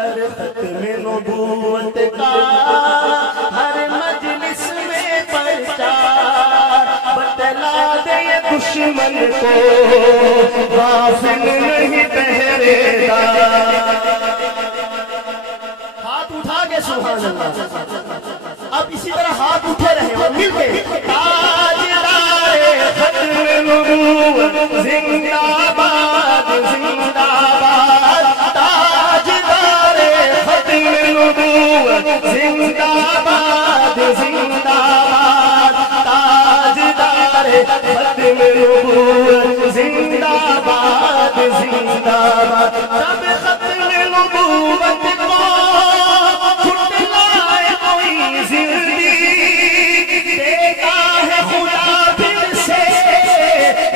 کر ختم نبوت کا ہر مجلس میں پرچار بتلا دے دشمن کو غافل نہیں پہرے دار. ہاتھ اٹھا کے سبحان اللہ. اب اسی طرح ہاتھ اٹھے رہے اور مل کے تاجدار ختم نبوت زندہ باد زندہ باد. تاجدار ختم نبوت زندہ باد زندہ باد. تاجدار ختم نبوت زندہ باد زندہ باد. جب ختم نبوت کو چھٹلائے کوئی زندگی دیتا ہے خدا پھر سے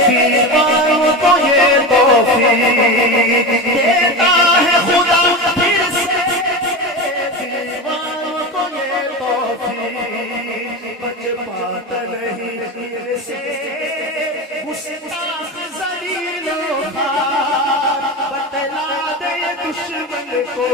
دیوانوں کو یہ توفیق دیتا ہے خدا پھر سے دیوانوں کو یہ توفیق. بچ پاتا نہیں ان سے گستاخ ذلیل و خوار بتلا دے دشمن کو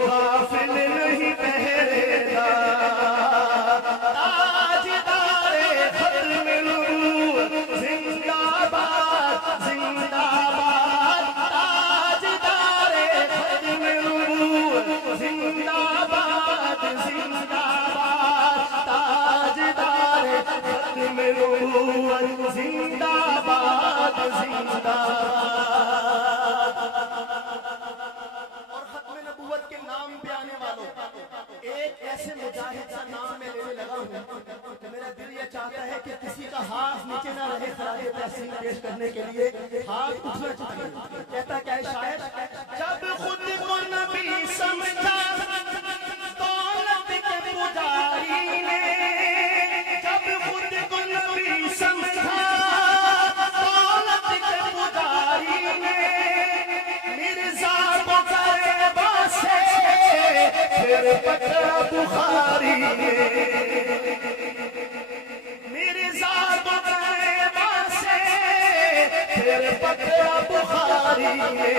غافل نہیں پہرے دار. تاجدار ختم نبوت زندہ باد زندہ باد. تاجدار ختم نبوت زندہ باد زندہ باد. تاجدار ختم نبوت زندہ باد زندہ باد. اور ختم نبوت کے نام پہ آنے والوں ایک ایسے مجاہد کا نام میں لینے لگا ہوں کہ میرا دل یہ چاہتا ہے کہ کسی کا ہاتھ نیچے نہ رہے خراج تحسین پیش کرنے کے لیے ہاتھ اٹھنا چاہیے. کہتا کیا ہے شاعر؟ جب خود کو نبی سمجھا دولت کے پجاری نے جب خود کو نبی سمجھا دولت کے پجاری نے مرزا کو غریبا سے پھر پکڑا بخاری نے مرزا کو غریبا سے پھر پکڑا بخاری نے